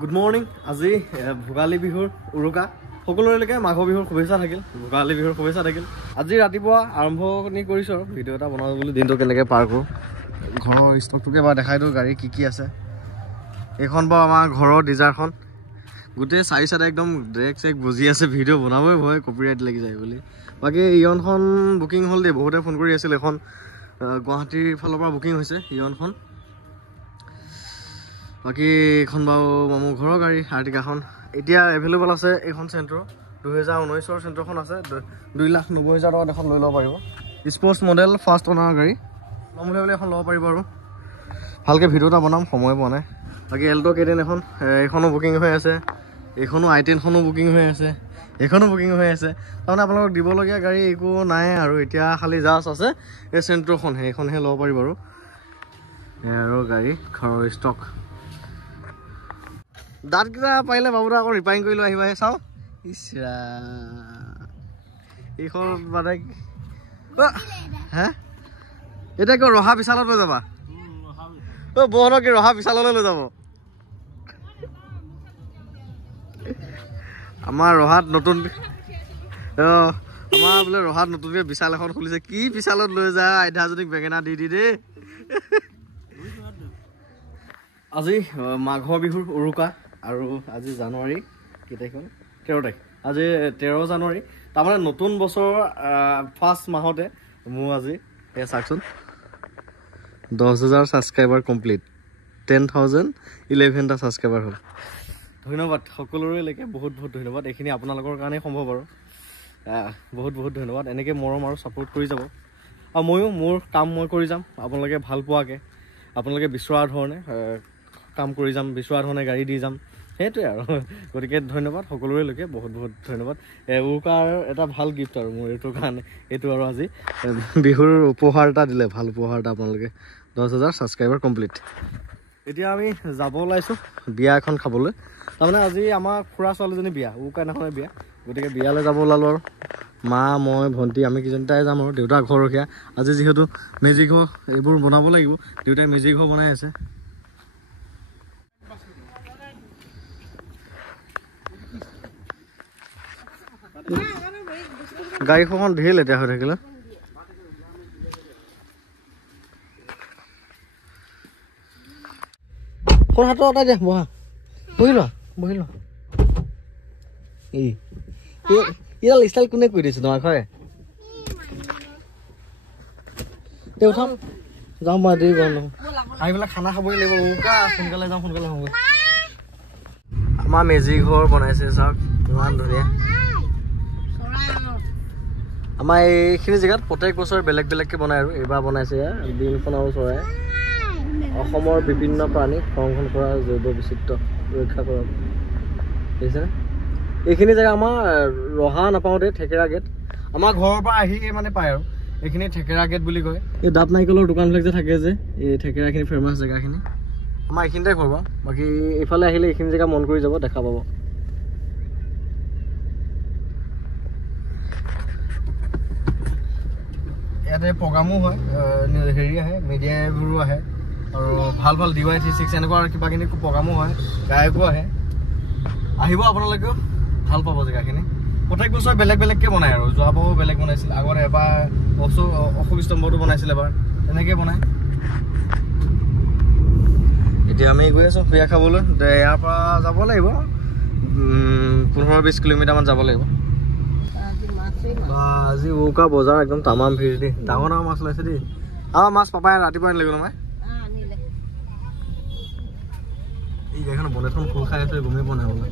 Good morning. আজি ভোগালী বিহুৰ উৰুকা সকলোলৈকে মাঘ বিহুৰ শুভেচ্ছা থাকিল ভোগালী বিহুৰ শুভেচ্ছা থাকিল আজি ৰাতিপুৱা আৰম্ভণি কৰিছো আৰু ভিডিও এটা বনাব বুলি দিনটো কেনেকৈ পাৰ কৰো ঘৰৰ ষ্টকটোকে বা দেখাই দিও গাড়ী কি আছে এখন বা আমাৰ ঘৰৰ ডিজাৰখন গোটেই চাৰি চাইডে একদম ড্ৰেক চেক বুজি আছে ভিডিও বনাবই ভয় কপিৰাইট লাগি যায় বুলি বাকি ইয়নখন বুকিং হল দে বহুতে ফোন কৰি আছিল এখন গুৱাহাটীৰ ফালৰ পৰা বুকিং হৈছে ইয়নখন বাকি এখন বাও মামু ঘৰৰ গাড়ী আৰ্টিকাখন এতিয়া এভেইলেবল আছে এখন চেন্ট্ৰ 2019 ৰ চেন্ট্ৰখন আছে 2,90,000 টকাত এখন লৈ ল'ব পাৰিব স্পৰ্টছ মডেল ফাৰ্ষ্ট অনাৰ গাড়ী লমলে এখন ল'ব পাৰিব আৰু ভালকে ভিডিও এটা বনাম সময় পোৱা নাই বাকি এল্টো কেটেন এখনো বুকিং হৈ আছে এখনো i10 খনো বুকিং হৈ আছে এখনো বুকিং হৈ আছে তাৰমানে আপোনালোকক দিবলগীয়া গাড়ী একো নাই আৰু এতিয়া খালি জাষ্ট আছে এই চেন্ট্ৰখন সেইখনহে ল'ব পাৰিব আৰু গাড়ী ঘৰৰ ষ্টক দাঁত কিটা পাইলে বাবুৰা আকৌ ৰিপাইং কৰি লৈ আহিবা চাও ইছৰা এইখন মানে হা এটা কি ৰহা বিশালত লৈ যাবা ও বহৰ কি ৰহা বিশাললৈ লৈ যাব আমাৰ ৰহাত নতুন আমাৰ বোলে ৰহাত নতুনকৈ বিশাল এখন খুলিছে কি বিশালত লৈ যা আইধাজনীক বেঙেনা দি দে আজি মাঘ বিহুৰ উৰুকা আৰু আজি জানুৱাৰী কি তাৰিখ 13 তাৰিখ আজি 13 জানুৱাৰী তাৰমানে নতুন বছৰ ফাৰ্ষ্ট মাহতে মোৰ আজি এই চাকচোন 10,000 সাবস্ক্ৰাইবাৰ কমপ্লিট 10,011 টা সাবস্ক্ৰাইবাৰ হল ধন্যবাদ সকলোৰে লেকে বহুত বহুত ধন্যবাদ এখিনি আপোনালোকৰ কাৰণে সম্ভৱ আৰু বহুত বহুত ধন্যবাদ এনেকৈ মৰম আৰু সাপোৰ্ট কৰি যাব আৰু ময়ো মোৰ কাম মই কৰি যাম আপোনালোকে ভাল পোৱাকে আপোনালোকে বিচৰা ধৰণে কাম কৰি যাম বিচৰা ধৰণে গাড়ী দি যাম সেইটোৱে আৰু গতিকে ধন্যবাদ সকলোৰে লৈকে বহুত বহুত ধন্যবাদ উৰুকাৰ এটা ভাল গিফ্ট আৰু মোৰ এইটো কাৰণে এইটো আৰু আজি বিহুৰ উপহাৰ এটা দিলে ভাল উপহাৰ এটা আপোনালোকে 10,000 সাবস্ক্ৰাইবাৰ কমপ্লিট এতিয়া আমি যাব ওলাইছো বিয়া এখন খাবলৈ তাৰমানে আজি আমাৰ খুৰা ছোৱালীজনী বিয়া উৰুকাৰ দিনাখনে বিয়া গতিকে বিয়ালৈ যাব ওলালো আৰু মা মই ভণ্টি আমি কিজনটাই যাম আৰু দেউতা ঘৰ ৰখীয়া আজি যিহেতু মেজিক ঘৰ এইবোৰ বনাব লাগিব দেউতাই মেজিক ঘৰ বনাই আছে গাড়ীখন ধেৰ লেতেৰা হৈ থাকিলে কোন হাতৰ এটা দে বহা বহি লোৱা ইয়াৰ ষ্টাইল কোনে কৰি দিছে তোমাক হয় তে উঠাম যাওঁ মই দেৰি গ'ল আহি পেলাই খানা খাবই লাগিব উকা সোনকালে যাওঁ সোনকালে হ'ব আমাৰ মেজি ঘৰ বনাইছে চাওক ইমান ধুনীয়া আমাৰ এইখিনি জেগাত প্ৰত্যেক বছৰ বেলেগ বেলেগকৈ বনায় আৰু এইবাৰ বনাইছে বিলখন আৰু চৰাই অসমৰ বিভিন্ন প্ৰাণী সংৰক্ষণ কৰা জৈৱ বৈচিত্ৰ্য ৰক্ষা কৰা দেখিছেনে এইখিনি জেগা আমাৰ ৰহা নাপাওঁতে থেকেৰা গেট আমাৰ ঘৰৰ পৰা আহি মানে পায় আৰু এইখিনি থেকেৰা গেট বুলি কয় এই দাঁত নাৰিকলৰ দোকানবিলাক যে থাকে যে এই থেকেৰাখিনি ফেমাছ জেগাখিনি আমাৰ এইখিনিতে ঘৰ বাৰু বাকী এইফালে আহিলে এইখিনি জেগা মন কৰি যাব দেখা পাব ইয়াতে প্ৰগ্ৰামো হয় হেৰি আহে মিডিয়াবোৰো আহে আৰু ভাল ভাল DY36 এনেকুৱা কিবা কিনি প্ৰগ্ৰামো হয় গায়কো আহে আহিব আপোনালোকেও ভাল পাব জেগাখিনি প্ৰত্যেক বছৰ বেলেগ বেলেগকৈ বনায় আৰু যোৱাবাৰো বেলেগ বনাইছিল আগতে এবাৰ অশোক স্তম্ভটো বনাইছিল এবাৰ তেনেকৈ বনায় এতিয়া আমি গৈ আছোঁ বিয়া খাবলৈ ইয়াৰ পৰা যাব লাগিব 15-20 কিলোমিটাৰমান যাব লাগিব আজি উৰুকা বজাৰ একদম তামাম ভিৰ দেই ডাঙৰ ডাঙৰ মাছ ওলাইছে দেই আৰু মাছ পাপাই ৰাতিপুৱা আনিলে নহয় এই গাড়ীখন বনেটখন খোল খাই আছে গমেই পোৱা নাই বোলে